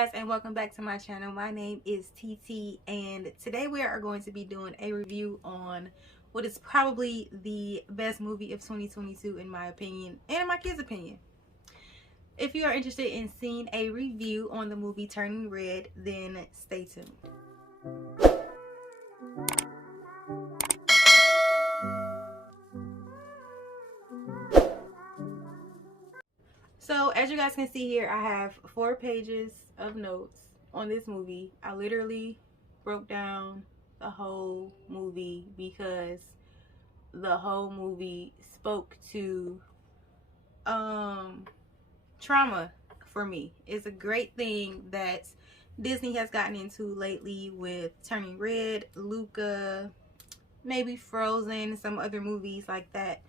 guys, and welcome back to my channel. My name is TeeTee, and today we are going to be doing a review on what is probably the best movie of 2022 in my opinion and in my kids' opinion. If you are interested in seeing a review on the movie Turning Red, then stay tuned. So as you guys can see here, I have 4 pages of notes on this movie. I literally broke down the whole movie because the whole movie spoke to trauma for me. It's a great thing that Disney has gotten into lately with Turning Red, Luca, maybe Frozen, some other movies like that.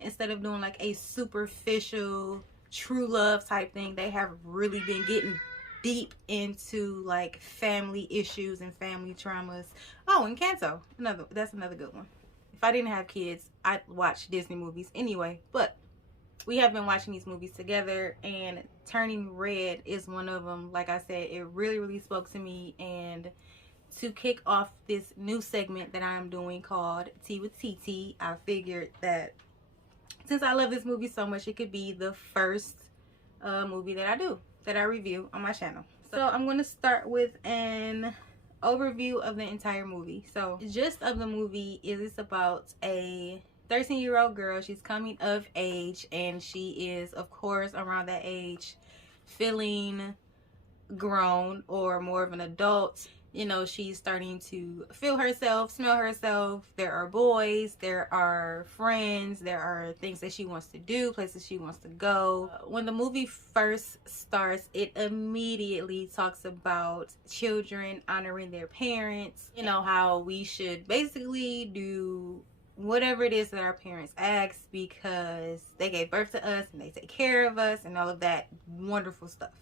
Instead of doing like a superficial true love type thing, they have really been getting deep into like family issues and family traumas. Oh, and Canto, that's another good one. If I didn't have kids, I'd watch Disney movies anyway, but we have been watching these movies together, and Turning Red is one of them. Like I said, it really spoke to me. And to kick off this new segment that I'm doing called Tea with TeeTee, I figured that since I love this movie so much, it could be the first movie that I review on my channel. So I'm going to start with an overview of the entire movie. So the gist of the movie is it's about a 13-year-old girl. She's coming of age, and she is, of course, around that age, feeling grown or more of an adult. You know, she's starting to feel herself, smell herself. There are boys, there are friends, there are things that she wants to do, places she wants to go. When the movie first starts, it immediately talks about children honoring their parents. You know, how we should basically do whatever it is that our parents ask because they gave birth to us and they take care of us and all of that wonderful stuff.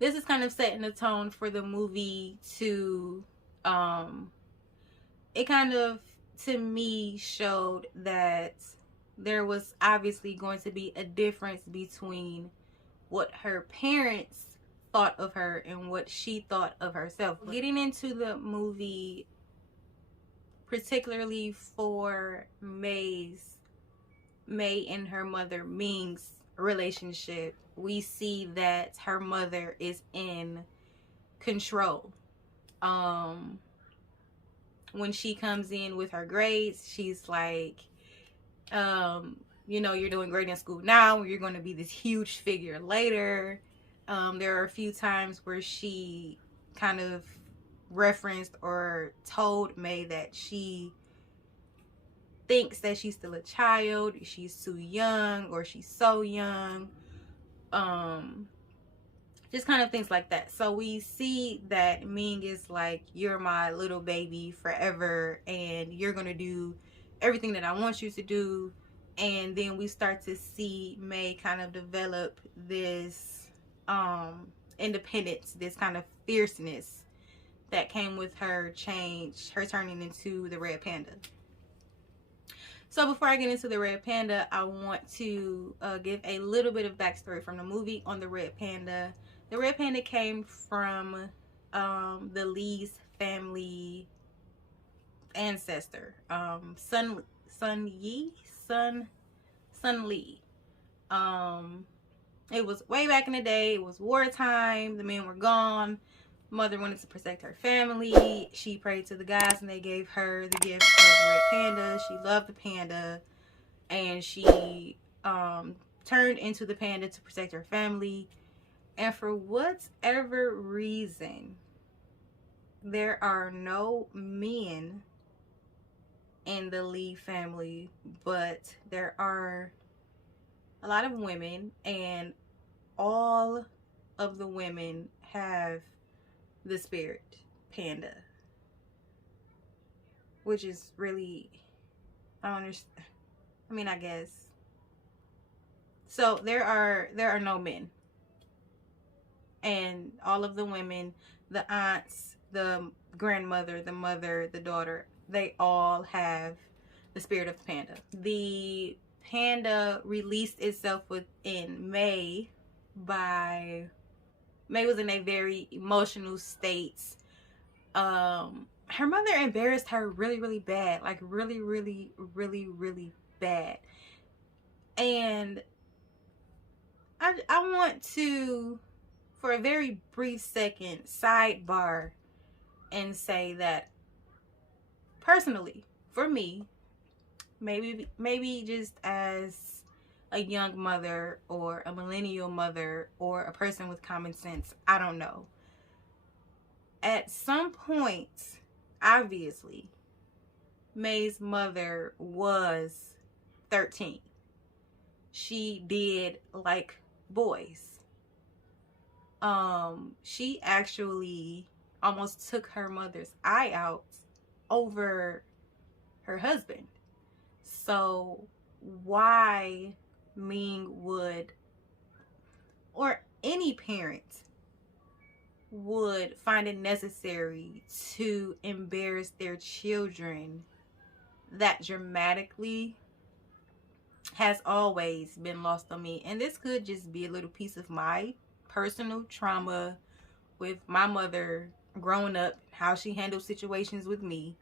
This is kind of setting the tone for the movie to, it kind of, to me, showed that there was obviously going to be a difference between what her parents thought of her and what she thought of herself. Getting into the movie, particularly for May and her mother Ming's relationship, we see that her mother is in control. When she comes in with her grades, she's like, you know, you're doing great in school now, you're going to be this huge figure later. There are a few times where she kind of referenced or told May that she thinks that she's still a child, she's too young, or she's so young. Just kind of things like that. So we see that Ming is like, you're my little baby forever, and you're gonna do everything that I want you to do. And then we start to see May kind of develop this independence, this kind of fierceness that came with her turning into the Red Panda. So before I get into the Red Panda, I want to give a little bit of backstory from the movie on the Red Panda. The Red Panda came from the Lee's family ancestor, Sun Lee. It was way back in the day. It was wartime. The men were gone. Mother wanted to protect her family. She prayed to the gods, and they gave her the gift of the Red Panda. She loved the panda, and she turned into the panda to protect her family. And for whatever reason, there are no men in the Lee family, but there are a lot of women, and all of the women have the spirit panda, which is really, I don't understand. I mean, I guess so. There are no men, and all of the women, the aunts, the grandmother, the mother, the daughter, they all have the spirit of the panda. The panda released itself within May by May was in a very emotional state. Her mother embarrassed her really, really bad, like really, really, really, really bad. And I want to, for a very brief second, sidebar and say that personally, for me, maybe just as a young mother or a millennial mother or a person with common sense, I don't know. At some point, obviously, May's mother was 13. She did like boys. She actually almost took her mother's eye out over her husband. So why Ming would, or any parent would find it necessary to embarrass their children that dramatically has always been lost on me. And this could just be a little piece of my personal trauma with my mother growing up, how she handled situations with me.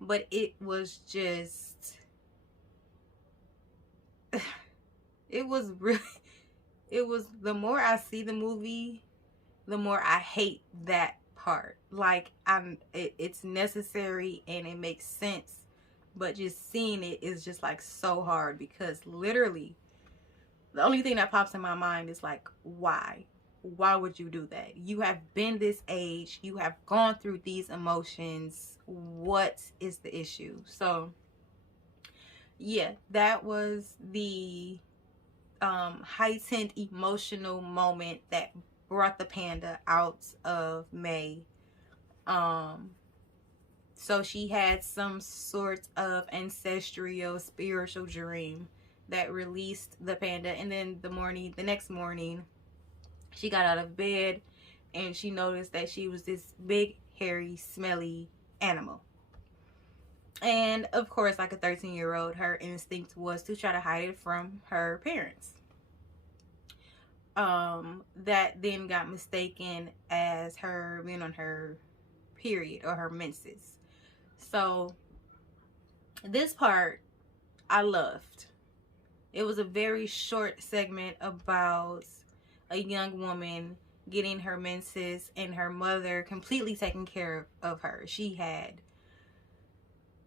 But it was just, it was really, it was, the more I see the movie, the more I hate that part. Like, it's necessary and it makes sense, but just seeing it is just like so hard, because literally the only thing that pops in my mind is like, why would you do that? You have been this age, you have gone through these emotions, what is the issue? So yeah, that was the heightened emotional moment that brought the panda out of May. So she had some sort of ancestral spiritual dream that released the panda, and then the next morning she got out of bed and she noticed that she was this big, hairy, smelly animal. And of course, like a 13-year-old, her instinct was to try to hide it from her parents. That then got mistaken as her being on her period or her menses. So this part I loved. It was a very short segment about a young woman getting her menses and her mother completely taking care of her. She had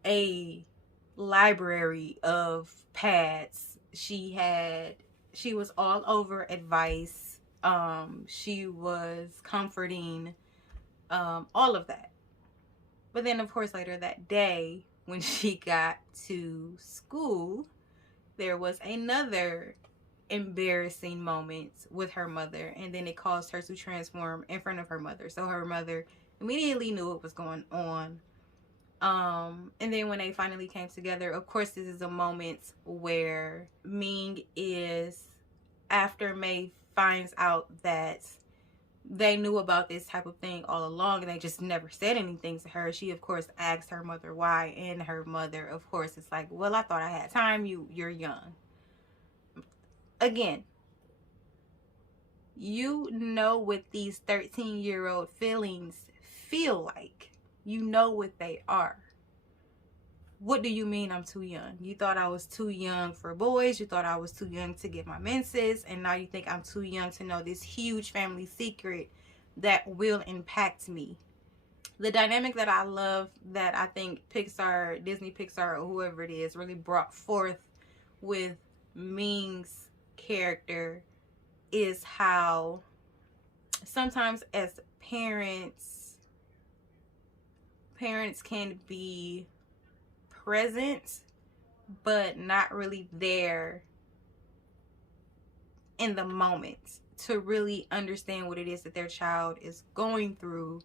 a library of pads. She was all over advice. She was comforting, all of that. But then of course later that day when she got to school, there was another embarrassing moment with her mother, and then it caused her to transform in front of her mother. So her mother immediately knew what was going on. And then when they finally came together, of course this is a moment where Ming is, after May finds out that they knew about this type of thing all along and they just never said anything to her, she of course asked her mother why, and her mother of course is like, well, I thought I had time, you're young. Again, you know what these 13-year-old feelings feel like. You know what they are. What do you mean I'm too young? You thought I was too young for boys. You thought I was too young to get my menses. And now you think I'm too young to know this huge family secret that will impact me. The dynamic that I love, that I think Pixar, Disney Pixar, or whoever it is, really brought forth with Ming's character is how sometimes as parents can be present but not really there in the moment to really understand what it is that their child is going through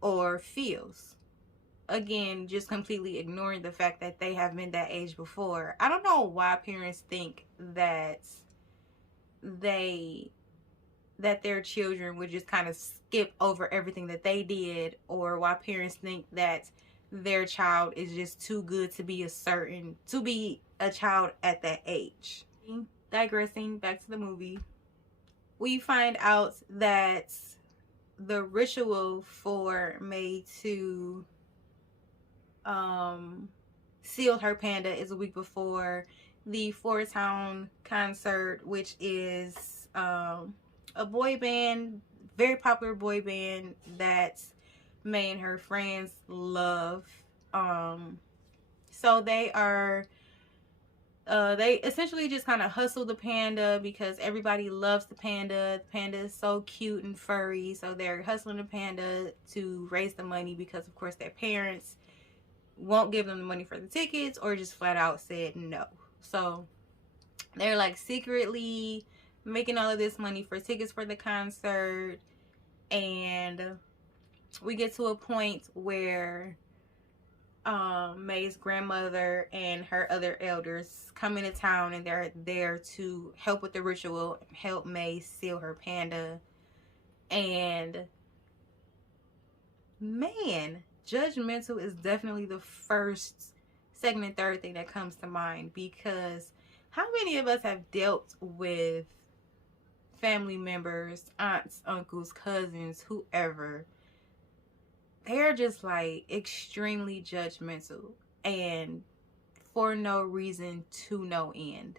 or feels. Again, just completely ignoring the fact that they have been that age before. I don't know why parents think that their children would just kind of skip over everything that they did, or why parents think that their child is just too good to be a child at that age. Digressing back to the movie, we find out that the ritual for May to seal her panda is a week before the Four Town concert, which is a boy band, very popular boy band that May and her friends love. So they essentially just kind of hustle the panda because everybody loves the panda. The panda is so cute and furry, so they're hustling the panda to raise the money because, of course, their parents won't give them the money for the tickets or just flat out said no. So they're like secretly making all of this money for tickets for the concert, and we get to a point where May's grandmother and her other elders come into town, and they're there to help with the ritual, help May seal her panda. And man, judgmental is definitely the first, second, and third thing that comes to mind, because how many of us have dealt with family members, aunts, uncles, cousins, whoever? They're just like extremely judgmental and for no reason to no end.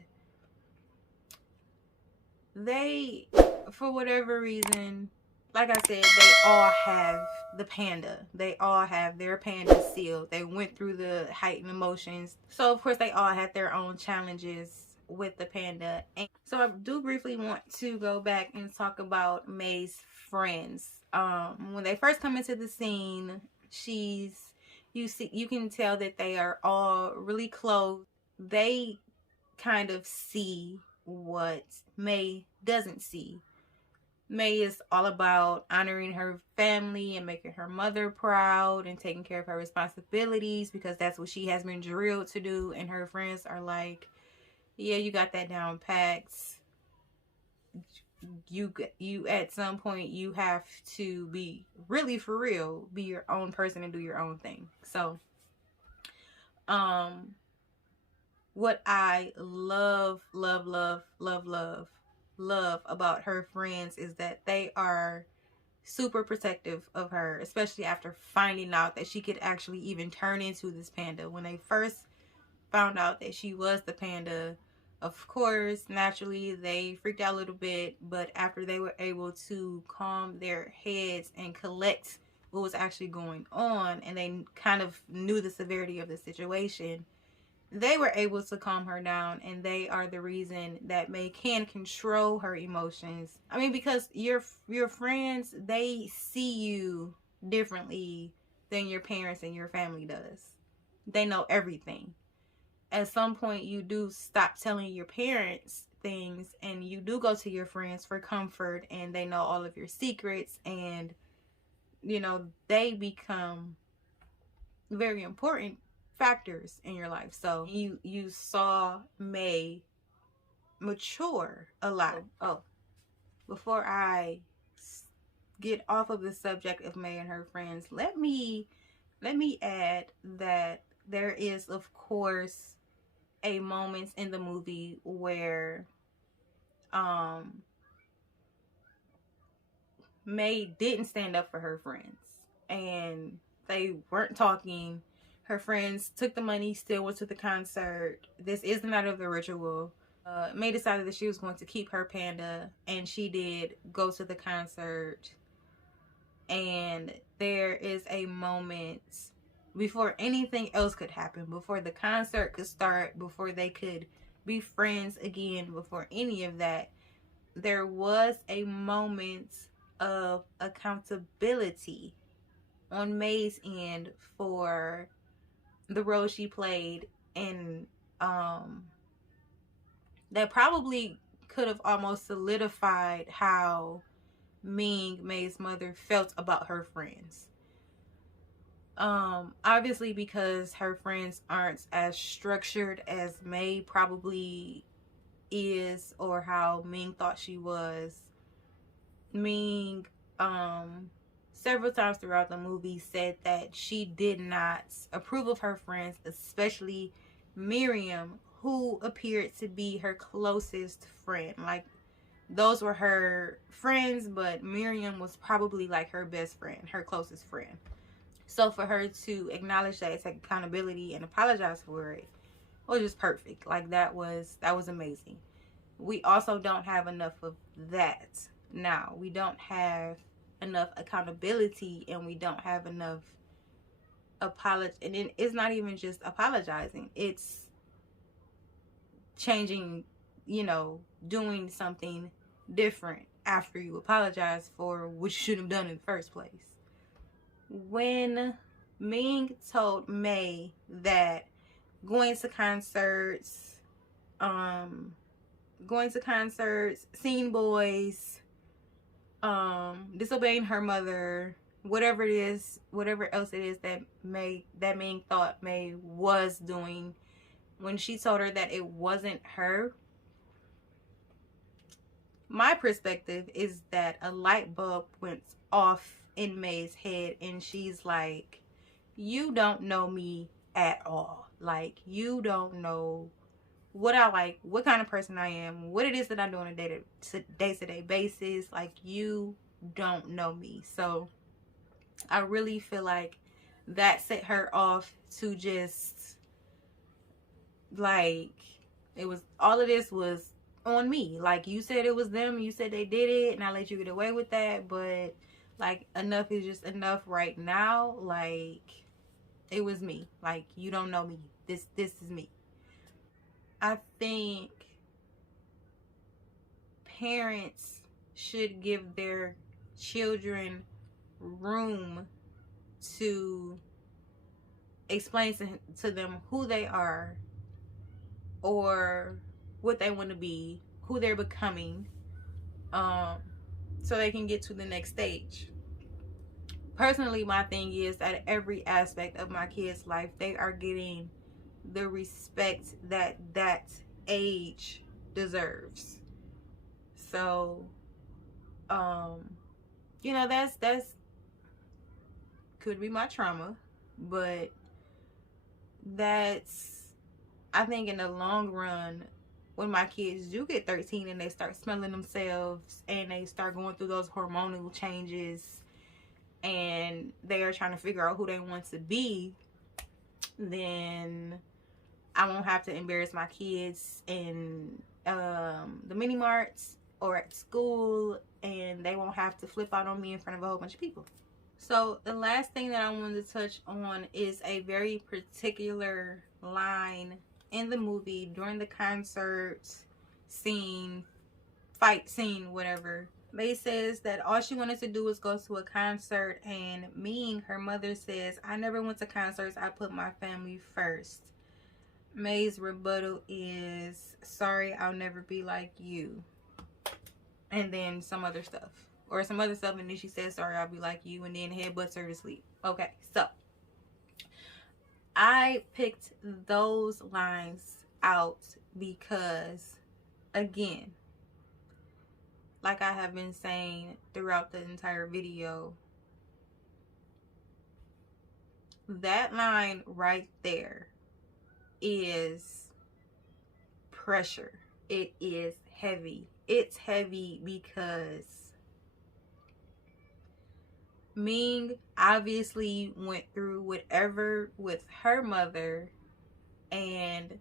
They, for whatever reason, like I said, they all have the panda. They all have their panda sealed. They went through the heightened emotions. So, of course, they all had their own challenges with the panda. And so I do briefly want to go back and talk about May's friends. When they first come into the scene, you can tell that they are all really close. They kind of see what May doesn't see. May is all about honoring her family and making her mother proud and taking care of her responsibilities because that's what she has been drilled to do. And her friends are like, yeah, you got that down packed. You at some point you have to be really for real, be your own person and do your own thing. So what I love about her friends is that they are super protective of her, especially after finding out that she could actually even turn into this panda. When they first found out that she was the panda, of course, naturally they freaked out a little bit, but after they were able to calm their heads and collect what was actually going on, and they kind of knew the severity of the situation, they were able to calm her down, and they are the reason that May can control her emotions. I mean, because your friends, they see you differently than your parents and your family does. They know everything. At some point, you do stop telling your parents things, and you do go to your friends for comfort, and they know all of your secrets, and you know, they become very important factors in your life. So you saw May mature a lot. Oh, before I get off of the subject of May and her friends, let me add that there is, of course, a moment in the movie where May didn't stand up for her friends, and they weren't talking. Her friends took the money, still went to the concert. This is the night of the ritual. May decided that she was going to keep her panda, and she did go to the concert. And there is a moment before anything else could happen, before the concert could start, before they could be friends again, before any of that, there was a moment of accountability on May's end for the role she played, and that probably could have almost solidified how Ming, May's mother, felt about her friends. Obviously, because her friends aren't as structured as May probably is, or how Ming thought she was. Ming several times throughout the movie said that she did not approve of her friends, especially Miriam, who appeared to be her closest friend. Like, those were her friends, but Miriam was probably like her best friend, her closest friend. So for her to acknowledge that, take accountability and apologize for it was just perfect. Like that was amazing. We also don't have enough of that now. We don't have enough accountability, and we don't have enough apology. And it's not even just apologizing, it's changing, you know, doing something different after you apologize for what you should have done in the first place. When Ming told May that going to concerts, seeing boys, disobeying her mother, whatever else it is that Ming thought May was doing, when she told her that it wasn't her, my perspective is that a light bulb went off in May's head, and she's like, you don't know me at all. Like, you don't know what I like, what kind of person I am, what it is that I do on a day-to-day basis. Like, you don't know me. So I really feel like that set her off to just, like, it was, all of this was on me. Like, you said it was them, you said they did it, and I let you get away with that, but like, enough is just enough right now. Like, it was me. Like, you don't know me. This is me. I think parents should give their children room to explain to them who they are, or what they want to be, who they're becoming, so they can get to the next stage. Personally, my thing is that every aspect of my kids' life, they are getting the respect that age deserves. So, you know, that's could be my trauma, but that's, I think in the long run, when my kids do get 13 and they start smelling themselves and they start going through those hormonal changes and they are trying to figure out who they want to be, then I won't have to embarrass my kids in the mini marts or at school, and they won't have to flip out on me in front of a whole bunch of people. So the last thing that I wanted to touch on is a very particular line in the movie during the concert scene, fight scene, whatever. May says that all she wanted to do was go to a concert, and Ming, her mother, says, I never went to concerts, I put my family first. May's rebuttal is, sorry, I'll never be like you. And then some other stuff. Or some other stuff, and then she says, sorry, I'll be like you, and then headbutts her to sleep. Okay, so I picked those lines out because, again, like I have been saying throughout the entire video, that line right there is pressure. It is heavy. It's heavy because Ming obviously went through whatever with her mother, and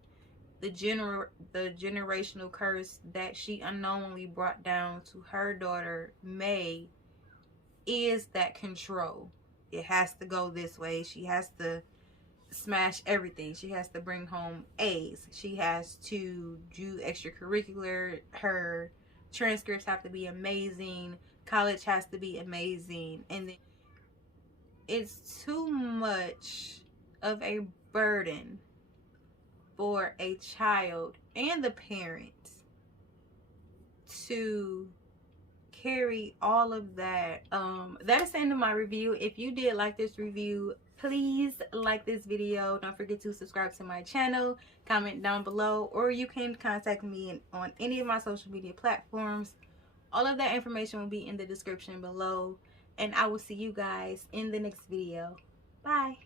the generational curse that she unknowingly brought down to her daughter May is that control. It has to go this way. She has to smash everything. She has to bring home A's. She has to do extracurricular. Her transcripts have to be amazing. College has to be amazing. And then it's too much of a burden for a child and the parents to carry all of that. That is the end of my review. If you did like this review, please like this video. Don't forget to subscribe to my channel, comment down below, or you can contact me on any of my social media platforms. All of that information will be in the description below, and I will see you guys in the next video. Bye.